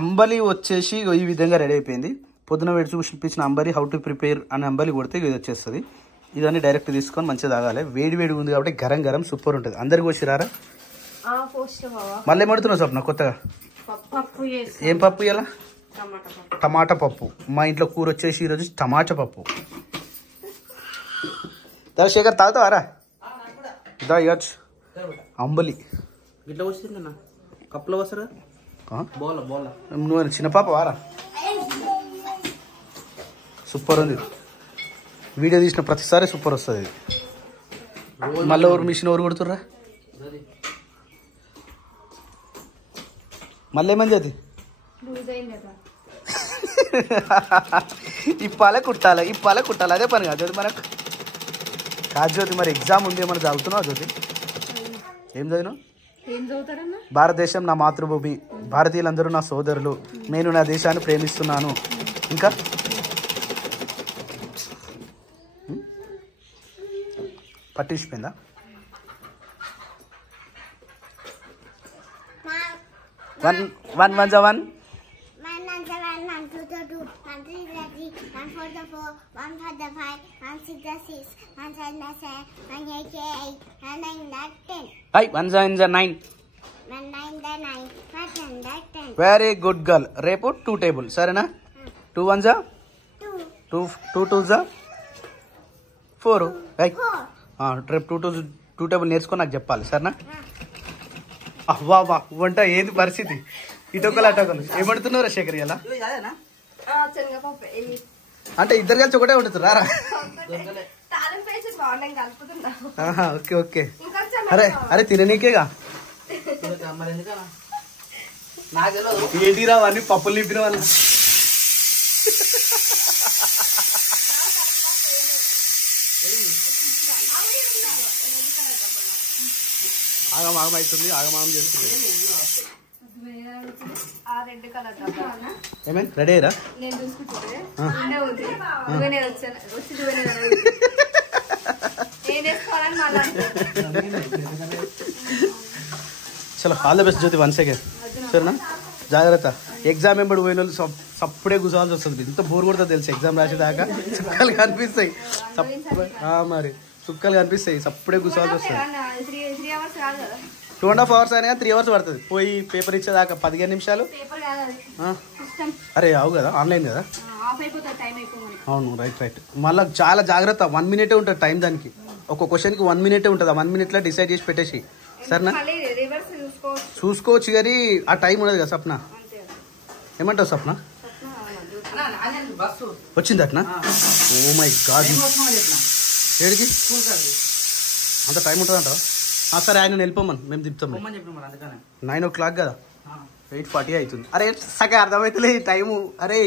అంబలి వచ్చేసి ఈ విధంగా రెడీ అయిపోయింది. పొద్దున వేడి చూపించిన అంబలి హౌ టు ప్రిపేర్ అనే అంబలి కొడితే ఇది వచ్చేస్తుంది. ఇదన్నీ డైరెక్ట్ తీసుకొని మంచిగా తాగాలి. వేడి వేడి ఉంది కాబట్టి గరం గరం సూపర్ ఉంటుంది. అందరికి వచ్చిరారా? మళ్ళీ ఏమడుతున్నావు స్వప్న కొత్తగా? ఏం పప్పు ఇలా? టమాటా పప్పు. మా ఇంట్లో కూర వచ్చేసి ఈరోజు టమాటా పప్పు. శేఖర్ తాగుతావారా? దా ఇవ్వచ్చు అంబలి. ఇట్లా వచ్చిందన్న కప్పులో వస్తారా? నువ్వు చిన్న పాప వారా? సూపర్ ఉంది. వీడియో తీసిన ప్రతిసారి సూపర్ వస్తుంది. మళ్ళీ ఎవరు మిషన్ ఎవరు కొడుతుర్రా? మళ్ళీ ఏమని అది ఇప్పాలే కుట్టాలి అదే పని కాదు మనకు. కాదు జ్యోతి, మరి ఎగ్జామ్ ఉంది ఏమన్నా చదువుతున్నావు జ్యోతి? ఏం చదివినావు? భారతదేశం నా మాతృభూమి, భారతీయులందరూ నా సోదరులు, నేను నా దేశాన్ని ప్రేమిస్తున్నాను. ఇంకా పట్టించిపోయిందా? వన్ వన్ జా వన్. Very good girl. రేపు 2 టేబుల్ సరేనా? 2 1 జా 2 2 2 జా 4. రేపు 2 టేబుల్ నేర్చుకొని నాకు చెప్పాలి సరేనా? వా వా వంట ఏంది పరిస్థితి? ఇటొకలు అటొకలు ఏమడుతున్నారా శేఖర్ ఇలా? అంటే ఇద్దరు కలిసి ఒకటే వండుతున్నారా? Okay okay. అరే తిననీకేగా ఏంటి రావు అన్ని పప్పులు నింపిన వాళ్ళు. ఆగమాగం అవుతుంది, ఆగమాగం చేస్తుంది. ఏమైంది? రెడీ అయ్యారా? చలో all the best Jyothi. 1 second సరేనా? జాగ్రత్త. ఎగ్జామ్ ఎంబడి పోయిన వాళ్ళు సప్పుడే కూర్చోవాల్సి వస్తుంది. ఇంత బోర్ కొడుతుంది తెలుసు. ఎగ్జామ్ రాసేదాకా చుక్కలు కనిపిస్తాయి. మరి చుక్కలు కనిపిస్తాయి, సప్పుడే కూర్చోవాల్సి వస్తుంది. 2.5 hours అయినా 3 hours పడుతుంది పోయి పేపర్ ఇచ్చేదాకా. 15 నిమిషాలు. అరే అవు కదా, ఆన్లైన్ కదా. అవును రైట్. మళ్ళీ చాలా జాగ్రత్త. 1 minute ఉంటుంది టైం దానికి. ఒక క్వశ్చన్కి 1 minute ఉంటుంది. ఆ 1 minute డిసైడ్ చేసి పెట్టేసి సరేనా? చూసుకోవచ్చు కానీ ఆ టైం ఉండదు కదా. స్వప్న ఏమంటావు? స్వప్న వచ్చింది అట్నా? Oh my god. ఏడికి అంత టైం ఉంటుందంట? సరే ఆయన వెళ్ళిపోమని మేము తిప్పుతాం. 9 o'clock కదా, 8:40 అవుతుంది. అరే సగం అర్థమవుతుంది టైము. అరే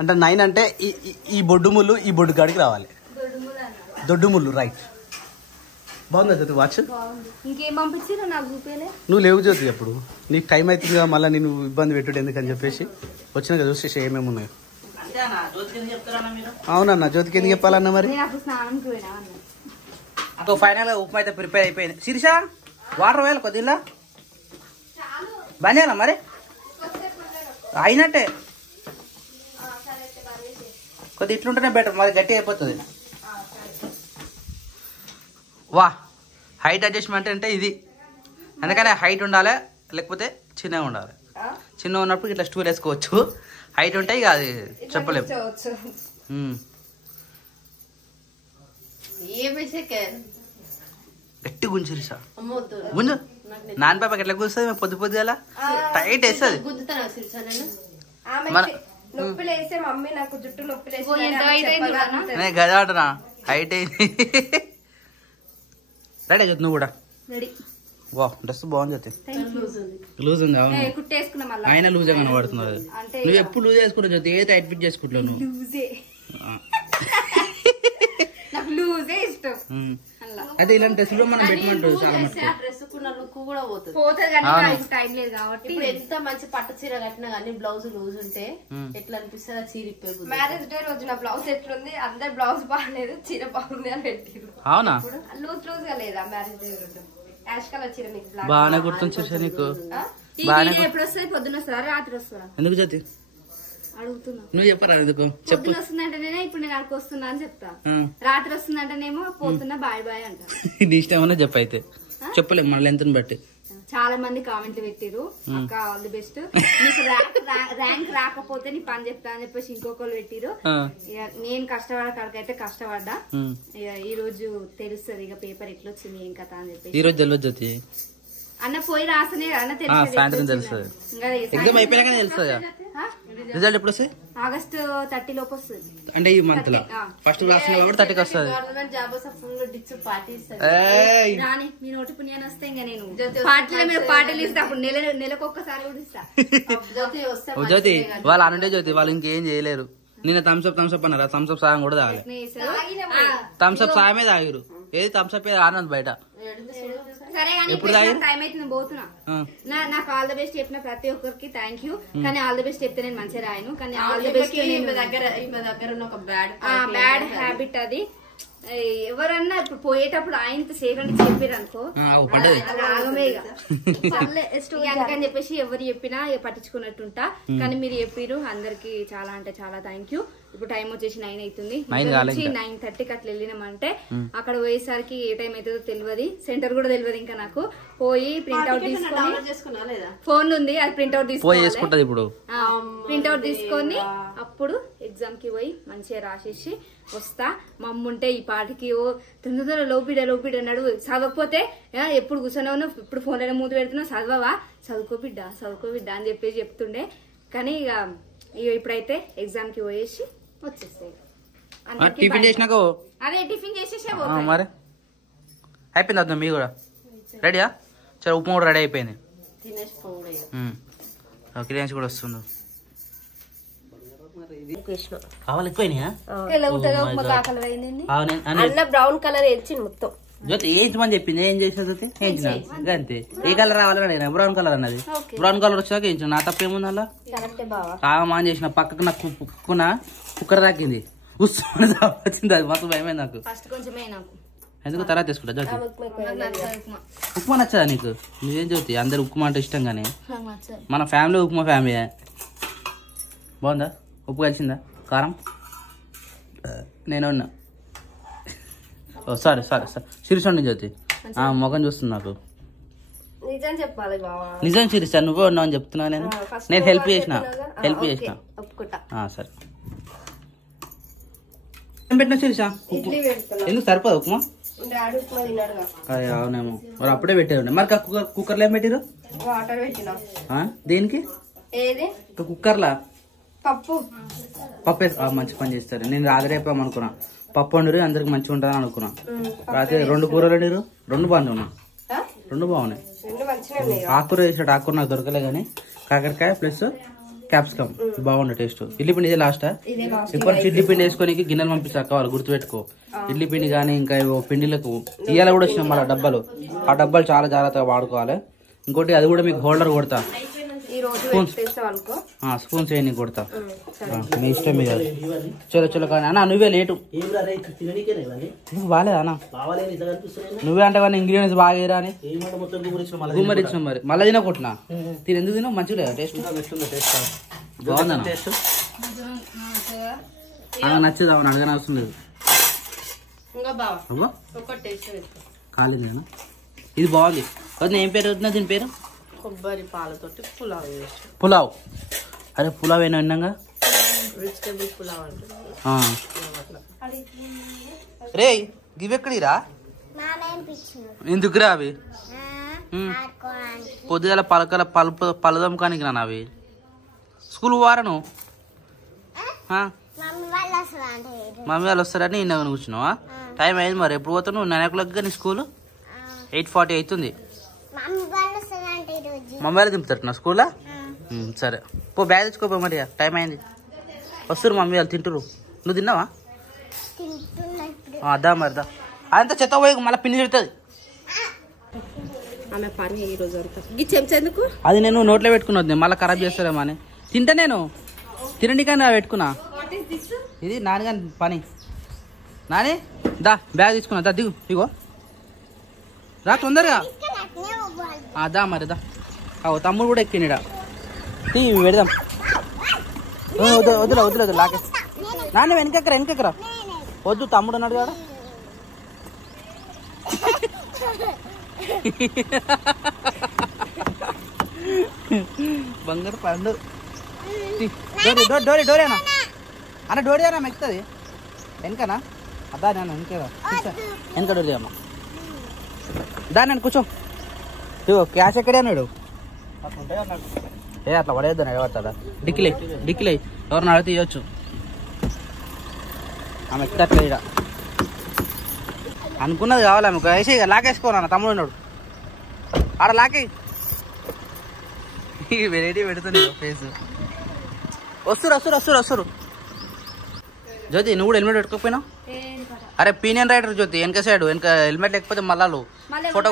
అంటే 9 అంటే ఈ బొడ్డు ముళ్ళు ఈ బొడ్డు కాడికి రావాలి. దొడ్డు ముళ్ళు రైట్. బాగుందా జ్యోతి వాచ్? నువ్వు లేవు జ్యోతి అప్పుడు. నీకు టైం అవుతుంది కదా, మళ్ళీ నేను ఇబ్బంది పెట్టుడు ఎందుకని చెప్పేసి వచ్చినా కదా. చూసి ఏమేమి ఉన్నాయో. అవునన్నా జ్యోతికి ఎందుకు చెప్పాలన్నా? మరి ఫైనల్ గా ఉప్మా అయితే ప్రిపేర్ అయిపోయింది. శిరీష వాటర్ వేయాలి కొద్దిగా బంద్ చేయాలా? మరి అయినట్టే కొద్ది ఇట్లుంటేనే బెటర్, మరి గట్టి అయిపోతుంది. వా హైట్ అడ్జస్ట్మెంట్ అంటే ఇది. అందుకనే హైట్ ఉండాలి, లేకపోతే చిన్నగా ఉండాలి. చిన్నగా ఉన్నప్పుడు ఇట్లా స్టూల్ వేసుకోవచ్చు. హైట్ ఉంటే ఇక అది చెప్పలేము. గట్టి గుంజు గుంజు. నాన్న పాపకి ఎట్లా కూర్స్తుంది? మేము పొద్దు పొద్దు అలా టైట్ వేస్తుంది. గదా అంటున్నా హైట్ అయింది. రెడీ చెప్తు నువ్వు కూడా? వా డ్రెస్ బాగుంది జ్యోతి. లూజ్ ఉంది. అవును ఆయన లూజ్ గా కనబడుతున్నది. నువ్వు ఎప్పుడు లూజ్ చేసుకుంటావు జ్యోతి? ఏ టైట్ ఫిట్ చేసుకుంటావు నువ్వు? అయితే ఇలాంటి డ్రెస్ లో మనం పెట్టమంటారు చాలా మటుకు. ఎంత మంచి పట్టు చీర కట్టినా గానీ బ్లౌజ్ లూజ్ ఉంటే ఎట్లా అనిపిస్తుంది? ఆ చీర ఇప్పే మ్యారేజ్ డే రోజు నా బ్లౌజ్ ఎట్లుంది? అందరు బ్లౌజ్ బాగాలేదు, చీర బాగుంది అని పెట్టిరు. అవునా? లూజ్ గా లేదా మ్యారేజ్ డే రోజు? యాష్ కలర్ చీర మీకు బాగానే గుర్తుంచా నీకు. ఎప్పుడు వస్తుంది? పొద్దున్న వస్తుందా రాత్రి వస్తుందా ఎందుకు జ్యోతి అడుగుతున్నా. నువ్వు చెప్పరా ఎందుకు చెప్పు. పొద్దున వస్తుందంటేనే ఇప్పుడు నేను అక్కడికి వస్తున్నా అని చెప్తా. రాత్రి వస్తుందంటేనేమో పోతున్నా బాయ్ బాయ్ అంట. నీ ఇష్టమన్నా చెప్పు. అయితే చెప్పలేము మన లెంత్ బట్టి. చాలా మంది కామెంట్లు పెట్టారు, అక్క ఆల్ ది బెస్ట్, నీకు ర్యాంక్ రాకపోతే నీ పని చెప్తా అని చెప్పేసి ఇంకొకరు పెట్టిరు. నేను కష్టపడ కాడికైతే కష్టపడ్డా. ఈ రోజు తెలుస్తుంది ఇక పేపర్ ఎట్లా వచ్చింది ఏం కథ అని చెప్పేసి. ఈ రోజు తెలియదు జ్యోతి అన్న పోయి రాసనే అన్న సాయంత్రం తెలుస్తుంది. ఎగ్జామ్ అయిపోయినాక తెలుస్తుంది. రిజల్ట్ ఎప్పుడు వస్తుంది? ఆగస్టు 30 లోపు వస్తుంది. అంటే ఈ మంత్ లో ఫస్ట్ క్లాస్ కాబట్టి 30కి వస్తుంది. గవర్నమెంట్ జాబ్ వస్తే ఫుల్ డిచ్ పార్టీస్ రాని మీ నోటి పుణ్యాన్ని వస్తే ఇంకా నేను పార్టీల మీద పార్టీలు ఇస్తా. అప్పుడు నెలకొక్కసారి కూడా ఇస్తా. జ్యోతి వాళ్ళు అనుండే జ్యోతి వాళ్ళు ఇంకేం చేయలేరు. నిన్న థమ్స్అప్ అన్నారా? థమ్స్అప్ సాయం కూడా తాగాలి. థమ్స్అప్ సాయమే తాగిరు. ఏది థమ్స్అప్ ఆనంద్ బయట. సరే కానీ టైం అయితే నేను పోతున్నా. నాకు ఆల్ ద బెస్ట్ చెప్పిన ప్రతి ఒక్కరికి థ్యాంక్ యూ. కానీ ఆల్ ద బెస్ట్ చెప్తే నేను మంచిగా రాయను. కానీ ఆల్ ద బెస్ట్ దగ్గర ఉన్న ఒక బ్యాడ్ హ్యాబిట్ అది. ఎవరన్నా ఇప్పుడు పోయేటప్పుడు ఆయనతో సేకండి చెప్పారు అనుకో ఆగమే ఇక. అందుకని చెప్పేసి ఎవరు చెప్పినా పట్టించుకున్నట్టుంటా. కానీ మీరు చెప్పారు అందరికి చాలా అంటే చాలా థ్యాంక్ యూ. ఇప్పుడు టైం వచ్చేసి 9 అవుతుంది. 9:30కి అట్లా వెళ్ళినామంటే అక్కడ పోయేసరికి ఏ టైం అవుతుందో తెలియదు. సెంటర్ కూడా తెలియదు ఇంకా నాకు. పోయి ప్రింట్అవుట్ తీసుకొని ఫోన్ ఉంది అది ప్రింట్అవుట్ తీసుకోవాలి. ప్రింట్అవుట్ తీసుకొని అప్పుడు ఎగ్జామ్ కి పోయి మంచిగా రాసేసి వస్తా. మమ్ముంటే ఈ పాటికి ఓ తొందర లోపిడ అన్నాడు. చదవకపోతే ఎప్పుడు కూర్చొని ఉన్నావు, ఇప్పుడు ఫోన్లో మూతి పెడుతున్నావు, చదవవా, చదువుకో బిడ్డ అని చెప్పేసి చెప్తుండే. కానీ ఇక ఇప్పుడైతే ఎగ్జామ్ కి పోయేసి వచ్చేస్తాయి. టిఫిన్ చేసినాక అదే టిఫిన్ చేసేసే మరి అయిపోయింది. అర్థం మీ కూడా రెడీయా? సరే ఉప్మా కూడా రెడీ అయిపోయింది. కిరాన్స్ కూడా వస్తుంది. కావాలి ఎక్కువైనా బ్రౌన్ కలర్ వేయించింది మొత్తం. జ్యోతి ఏంచమని చెప్పింది. ఏం చేసేది ఏంచిన అంతే. ఏ కలర్ రావాలని బ్రౌన్ కలర్ అన్నది. బ్రౌన్ కలర్ వచ్చాక ఏంచిన నా తప్పేముంది అలా. కామని చేసిన పక్కకు నాకు కుక్కర్ తాకింది. వచ్చింది అది మొత్తం భయమైంది నాకు. ఎందుకు తర్వాత తీసుకుంటా జ్యోతి? ఉప్మా నచ్చదా నీకు? నువ్వేం జ్యోతి అందరు ఉప్మా అంటే ఇష్టం కానీ మన ఫ్యామిలీ ఉప్మా ఫ్యామిలీ. బాగుందా? ఉప్పు కలిసిందా? కారం నేను ఉన్నా. సరే శిరీష్ జ్యోతి మొఖం చూస్తుంది నాకు. నిజం చెప్పాలి బావా. నిజం శిరీష నువ్వే ఉన్నావు అని చెప్తున్నా. నేను హెల్ప్ చేసిన సరే ఏం పెట్టినా శిరీష? ఎందుకు సరిపోదు ఉప్మా? అదే అవునేమో మరి అప్పుడే పెట్టారు. మరి కుక్కర్లో ఏం పెట్టారు? వాటర్ పెట్టినా. దేనికి? కుక్కర్లా పప్పు మంచి పని చేస్తారు. నేను రాత్రేపాం అనుకున్నా. పప్పు వండిరు అందరికి మంచిగా ఉంటుందని అనుకున్నా. రాత్రి 2 కూరలు వండిరు. 2 బాగున్నాయి. 2 బాగున్నాయి. ఆకుకూర వేసాడు. ఆకుకూర నాకు దొరకలే కానీ కాకరకాయ ప్లస్ క్యాప్సికమ్ బాగుండే టేస్ట్. ఇడ్లీ పిండి ఇదే లాస్టా? ఇప్పుడు ఇడ్లీ పిండి వేసుకొని గిన్నెలు పంపిస్తారు కావాలి గుర్తుపెట్టుకో. ఇడ్లీ పిండి కానీ ఇంకా పిండిలకు ఇయ్యాల కూడా వచ్చినాం మళ్ళీ డబ్బాలు. ఆ డబ్బాలు చాలా జాగ్రత్తగా వాడుకోవాలి. ఇంకోటి అది కూడా మీకు హోల్డర్ కొడతా. స్పూన్స్ వేయని కొడతా. మీ ఇష్టం మీద. చలో కానీ అన్న నువ్వే లేటు బాగాలేదా అన్న? నువ్వే అంటే కానీ ఇంగ్రీడియంట్స్ బాగా వేయరా అని గుమ్మరిచ్చిన మరి మళ్ళీ తినకొట్టినా. తిని ఎందుకు తిన మంచిగా లేదా టేస్ట్? బాగుందన్న టేస్ట్. నచ్చదా అడగని అవసరం లేదు. కాలేదు కదా? ఇది బాగుంది. ఏం పేరు అవుతుందా దీని పేరు? కొబ్బరి పాలతోటి పులావ్. అరే పులావ్ ఏనా విన్నాగా? వెజిటేబుల్ పులావ్ రే గివి ఎక్కడిరా? ఎందుకురా అవి? పొద్దుగల పలదమ్ముకానికి నాన్న అవి. స్కూల్ వారను మమ్మీ వాళ్ళు వస్తారని నిన్న కూర్చున్నావా? టైం అయింది మరి. ఎప్పుడు పోతావు? 9 o'clock నీ స్కూల్. 8:40 అవుతుంది. మమ్మీ వాళ్ళు తింటారు నా స్కూల్లో. సరే పో బ్యాగ్ తెచ్చుకోపో మరి. టైం అయింది. వస్తారు మమ్మీ వాళ్ళు తింటారు. నువ్వు తిన్నావా? అదా మరిదా అదంతా చెత్త పోయి మళ్ళీ పిండి తిడుతుంది. అది నేను నోట్లో పెట్టుకున్నది మళ్ళీ ఖరాబ్ చేస్తారేమో అని. తింటా నేను తినండి కానీ పెట్టుకున్నా. ఇది నాన్నగాని పని. నాని దా బ్యాగ్ తీసుకున్నా. దా దిగు. ఇగో రా తొందరగా. దా మరి దా తమ్ముడు కూడా ఎక్కిండా పెడదాం. వద్దులే వద్దులేదు లాగే నాన్న వెనకక్కరా వద్దు తమ్ముడు అన్నాడు కదా. బంగారు పండు డోరేనా అన్న డోరేనా మెక్కుతుంది వెనకనా అదా నేను వెనక డోరీ అమ్మ దా నేను కూర్చో క్యాష్ ఎక్కడే అన్నాడు అట్లా పడేద్దా పడతాడా డిక్కిలే ఎవరిని అడిగితే ఇవ్వచ్చు ఆమె ఎక్కట్లే ఇక అనుకున్నది కావాలి ఆమెకు వేసి లాకేసుకోనా తమ్ముడు ఉన్నాడు ఆడ లాకే వెరైటీ పెడుతుంది ఫేస్ వస్తురు జ్యోతి నువ్వు కూడా హెల్మెట్ పెట్టుకోకపోయినావు అరే పీనియన్ రైడర్ జ్యోతి వెనక సైడ్ వెనక హెల్మెట్ లేకపోతే మళ్ళీ ఫోటో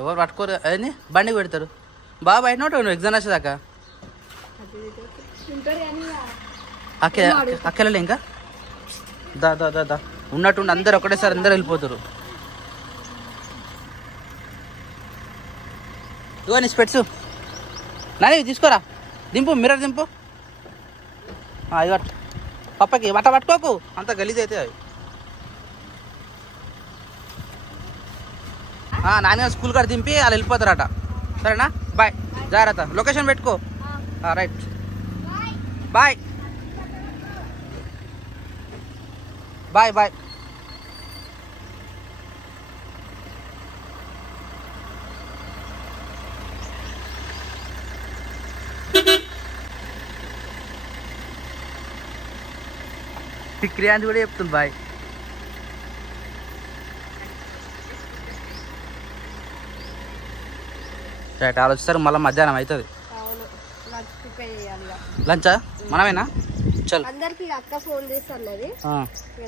ఎవరు పట్టుకోరు అదే బండికి పెడతారు బాగా బయట నువ్వు ఎగ్జామ్ వచ్చేదాకా అక్కలే ఇంకా దా ఉన్నట్టుండి అందరు ఒకటేసారి అందరు వెళ్ళిపోతారు. ఇగో నీ స్పెట్స్ నాని తీసుకోరా దింపు మిర్రర్ దింపు ఇక పప్పకి బట్ట పట్టుకోకు అంత గలీజ్ అయితే అవి. నాన్నగారు స్కూల్ కాడ దింపి వాళ్ళు వెళ్ళిపోతారట సరేనా బాయ్ జాగ్రత్త లొకేషన్ పెట్టుకో రైట్ బాయ్ బాయ్ బాయ్. క్రియాంతి కూడా చెప్తుంది బాయ్. రైట్ ఆలోచిస్తారు మళ్ళీ మధ్యాహ్నం అవుతుంది లంచా మనమేనా చల్ అక్క ఫోన్ చేస్తున్నది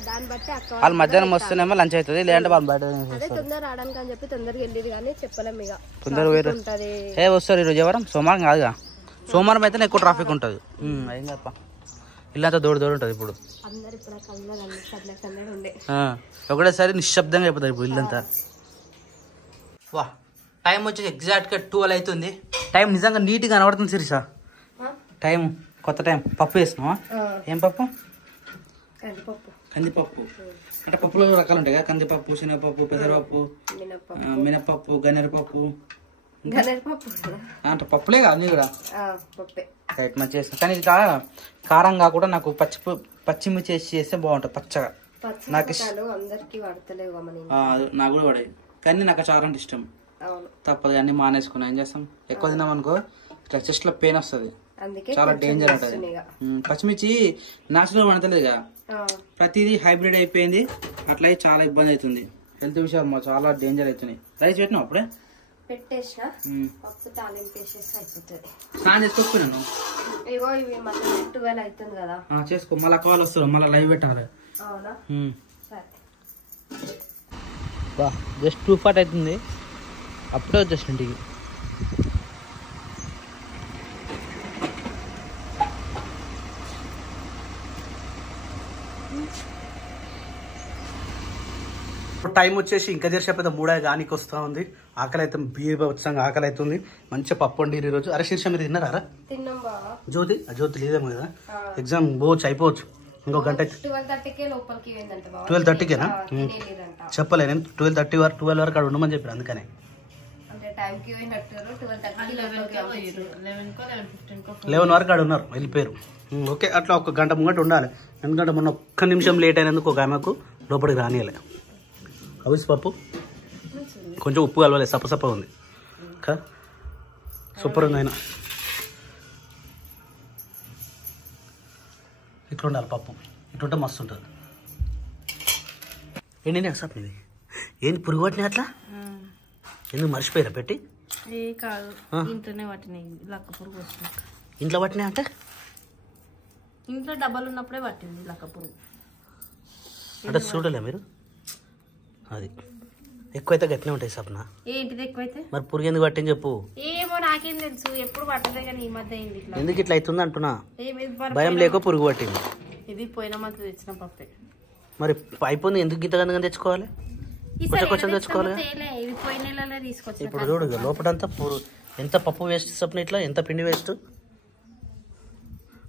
దాన్ని బట్టి అక్క వాళ్ళు మధ్యాహ్నం వస్తేనేమో లంచ్ అవుతుంది లేదంటే వాళ్ళు బయట తొందర రావడానికి అని చెప్పి తొందరగా వెళ్ళేది కానీ చెప్పలేము ఇక తొందరగా వేరు వస్తారు ఈరోజు ఎవరం సోమవారం కాదుగా సోమవారం అయితే ఎక్కువ ట్రాఫిక్ ఉంటుంది ఏం చెప్ప ఇల్లంతా దూడు ఉంటుంది ఇప్పుడు ఒకటేసారి నిశ్శబ్దంగా అయిపోతుంది ఇప్పుడు ఇల్లంతా. వా టైం వచ్చేసి ఎగ్జాక్ట్గా 12 అవుతుంది. టైం నిజంగా నీట్గా కనబడుతుంది శిరీష టైం కొత్త టైం. పప్పు వేసినావా ఏం పప్పు కందిపప్పు అంటే పప్పులో రకాలు ఉంటాయి కదా కందిపప్పు శనగపప్పు పెసరపప్పు మినపప్పు గన్నెరపప్పు అంటే పప్పులే కాదు నీ కూడా రైట్ మంచిగా చేస్తాను కానీ ఇట్లా కారం కాకుండా నాకు పచ్చిమిర్చి వేసి చేస్తే బాగుంటుంది పచ్చగా నాకు నాకు కూడా పడేది కానీ నాకు చారు అంటే ఇష్టం తప్పదు అన్ని మానేసుకున్నా ఏం చేస్తాం ఎక్కువ తిన్నాం అనుకో ఇట్లా చెస్ట్ లో పెయిన్ వస్తుంది చాలా డేంజర్ ఉంటుంది. పచ్చిమిర్చి నాచురల్ వండతలేదు ప్రతిదీ హైబ్రిడ్ అయిపోయింది అట్లా చాలా ఇబ్బంది అవుతుంది హెల్త్ విషయాలు చాలా డేంజర్ అవుతున్నాయి. రైస్ పెట్టినావు అప్పుడే పెట్టేసిన పప్పు తాలింపు వేసేసి అయిపోతుంది. స్నానం చేసుకోకపోయినా ఇగో ఇవి మళ్ళీ 12 అవుతుంది కదా చేసుకో మళ్ళీ కాల్ వస్తారు మళ్ళీ లైవ్ పెట్టాలి. అవునా జస్ట్ 2:40 అవుతుంది అప్పుడే వచ్చేసిన ఇంటికి. ఇప్పుడు టైం వచ్చేసి ఇంకా చేసేపోతే 3 గానికి వస్తా ఉంది. ఆకలి అయితే బీభత్సంగా ఆకలి అవుతుంది. మంచిగా పప్పు వండి ఈరోజు. అరే శీర్ష మీరు తిన్నారా? జ్యోతి లేదేమో కదా ఎగ్జామ్ పోవచ్చు అయిపోవచ్చు ఇంకో గంట. 12:30కేనా చెప్పలే నేను 12:30 వరకు 12 వరకు అక్కడ ఉండమని చెప్పాను అందుకనే. 11 వరకు ఆడ ఉన్నారు వెళ్ళిపోయారు. ఓకే అట్లా ఒక గంట ముంగట ఉండాలి ఎందుకంటే మొన్న ఒక్క నిమిషం లేట్ అయినందుకు ఒక ఆమెకు లోపలికి రానియలే. అవిసి పప్పు కొంచెం ఉప్పు కలవాలి సప్ప ఉంది సూపర్ ఉంది ఆయన. ఇట్లా ఉండాలి పప్పు ఇట్లుంటే మస్తు ఉంటుంది. ఏంటి అసలు ఇది ఏంటి పురుగు పట్టినాయి అట్లా ఎందుకు మర్చిపోయారా పెట్టి? కాదు ఇంట్లోనే పట్టినాయి లక్క పురుగు వచ్చినాయి. ఇంట్లో పట్టినాయి అంటే ఇంట్లో డబ్బాలు ఉన్నప్పుడే పట్టింది లక్క పురుగు అంటే చూడలే మీరు? అది ఎక్కువైతే గట్టినే ఉంటాయి సప్న. ఏంటిది ఎక్కువైతే మరి పురుగు ఎందుకు పట్టింది చెప్పు. ఏమో నాకేం తెలుసు ఎప్పుడు పట్టదే కానీ ఈ మధ్య అయింది. ఎందుకు ఇట్లా అవుతుంది అంటున్నా భయం లేక పురుగు పట్టింది. ఇది పోయిన మంత్ తెచ్చిన పప్పే మరి అయిపోయింది ఎందుకు గిత్తగందగా తెచ్చుకోవాలి? కొంచెం కొంచెం తెచ్చుకోవాలి. ఇది పోయిన నెలలో తీసుకొచ్చి ఇప్పుడు చూడు లోపలంతా ఎంత పప్పు వేస్ట్ సప్న ఇట్లా ఎంత పిండి వేస్ట్.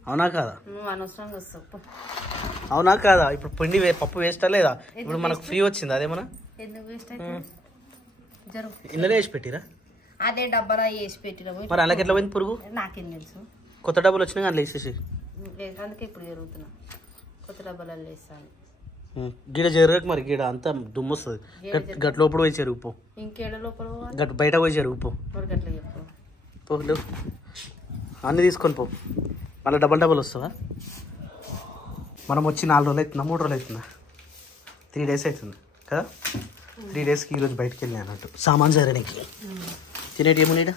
అవునా కాదా? నువ్వు అనవసరంగా వస్తావు. అవునా కాదా? ఇప్పుడు పిండి పప్పు వేస్టా లేదా? ఇప్పుడు మనకు ఫ్రీ వచ్చింది అదేమన్నా? ఎందుకు వేస్ట్ అయితే జరుగు ఇళ్ళనే వేసి పెట్టిరా? అదే డబ్బాలో వేసి పెట్టినాము. మరి అలాగే ఎట్లా పోయింది పురుగు? నాకేం తెలుసు. కొత్త డబ్బులు వచ్చినాయి అందులో వేసేసి అందుకే ఇప్పుడు జరుగుతున్నా కొత్త డబ్బాలలో వేస్తాను. గిడ జరగక మరి గిడ అంతా దుమ్ము వస్తుంది. గట్ లోపల పోయి చెరుగుపో. ఇంకేడ లోపల గట్ బయట పోయి చెరుగుపో. మరి గట్ల చెప్పు పో లేవు అన్నీ తీసుకొని పో. మళ్ళీ డబల్ వస్తావా? మనం వచ్చి 4 రోజులు అవుతుందా 3 రోజులు అవుతుందా? 3 days అవుతుంది కదా. 3 daysకి ఈరోజు బయటకు వెళ్ళి అన్నట్టు సామాన్ జరగడానికి. తినేటి ఏమున్నాయి?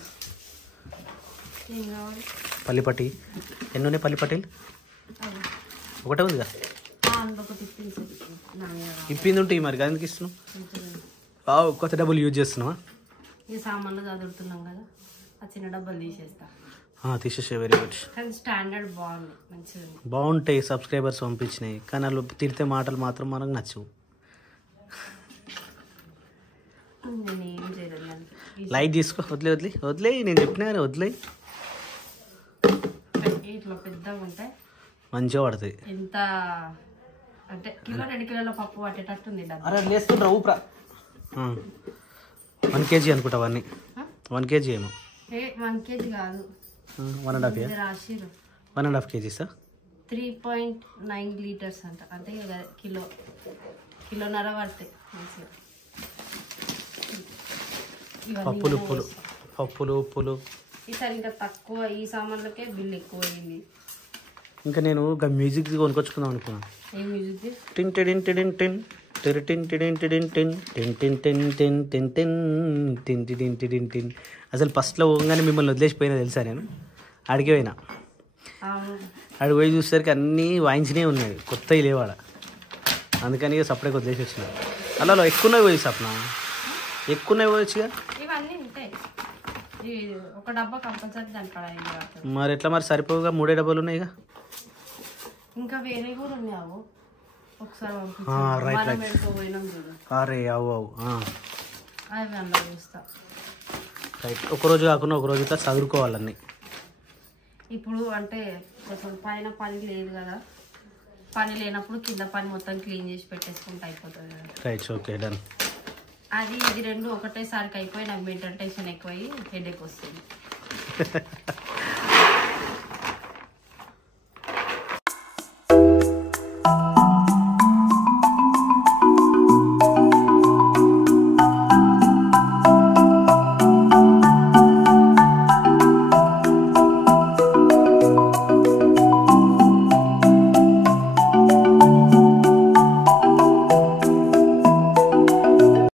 పల్లిపట్టి ఎన్ని ఉన్నాయి? పల్లిపట్టీలు ఒకటే ఉందిగా. ఇప్పింది ఉంటాయి మరి ఎందుకు ఇస్తున్నావు? కొత్త డబ్బులు యూజ్ చేస్తున్నావా? ఈ సామాన్లు చదువుతున్నాం కదా ఆ చిన్న డబ్బాలు తీసేస్తా. తీసేసే వెరీ గుడ్. కానీ స్టాండర్డ్ బాగుంది మంచిగా బాగుంటాయి. సబ్స్క్రైబర్స్ పంపించినాయి కానీ వాళ్ళు తిడితే మాటలు మాత్రం మనకు నచ్చవు. నేను ఏం చేయలేదు దానికి. లైట్ తీసుకో. వదిలే నేను చెప్పినా కానీ వదిలే. ఇట్లా పెద్దగా ఉంటాయి మంచిగా పడుతుంది. ఎంత అంటే కిలో 2 కిలోల పప్పు పట్టేటట్టుంది డబ్బా. అరే లేస్తుండ్రా ఊప్రా. 1 kg అనుకుంటా అవన్నీ. 1 kg ఏమో. 1 kg కాదు 1.5 రాసిరు 1.5 kgs. 3.9 liters అంట. అంతే కదా కిలోన్నర పడతాయి మంచిగా. పప్పులు ఉప్పులు. ఈసారి ఇంకా తక్కువ ఈ సామాన్లకే బిల్ ఎక్కువ అయింది. ఇంకా నేను మ్యూజిక్ కొనుక్కొచ్చుకుందాం అనుకున్నాను. ఏ మ్యూజిక్? టిన్ టిడిన్ టిడిన్ టిన్ టిరిటిన్ టిడిన్ టిడిన్ టిన్ టిన్ టిన్ టిన్ టిన్ టిన్ టిన్ టిన్ టిడిన్ టిడిన్ టిన్. అసలు ఫస్ట్లో పోగానే మిమ్మల్ని వదిలేసిపోయినా తెలుసా? నేను అడిగి పోయినా. అడిగి పోయి చూసేసరికి అన్నీ వాయించినే ఉన్నాయి, కొత్తవి లేవాడ. అందుకని సపరేట్గా వదిలేసి వచ్చిన. అలా ఎక్కువనే పోయి సప్న ఎక్కువనే పోయచ్చుగా. ఇవన్నీ ఉంటాయి. ఒక డబ్బా కంపల్సరీ దాని. మరి ఎట్లా మరి సరిపోగా 3 డబ్బాలు ఉన్నాయిగా. ఇంకా వేరే కూడా ఉన్నావు ఒకసారి పోయినాం చూడు. అరే అవు అవి అలా చూస్తా. రైట్. ఒకరోజు కాకుండా ఒకరోజు ఇట్లా చదువుకోవాలన్నీ. ఇప్పుడు అంటే కొంచెం పైన పని లేదు కదా, పని లేనప్పుడు కింద పని మొత్తం క్లీన్ చేసి పెట్టేసుకుంటే అయిపోతుంది కదా. Right okay done. అది ఇది 2 ఒకటేసారికి అయిపోయి నాకు మెంటల్ టెన్షన్ ఎక్కువయ్యి హెడేక్ వస్తుంది.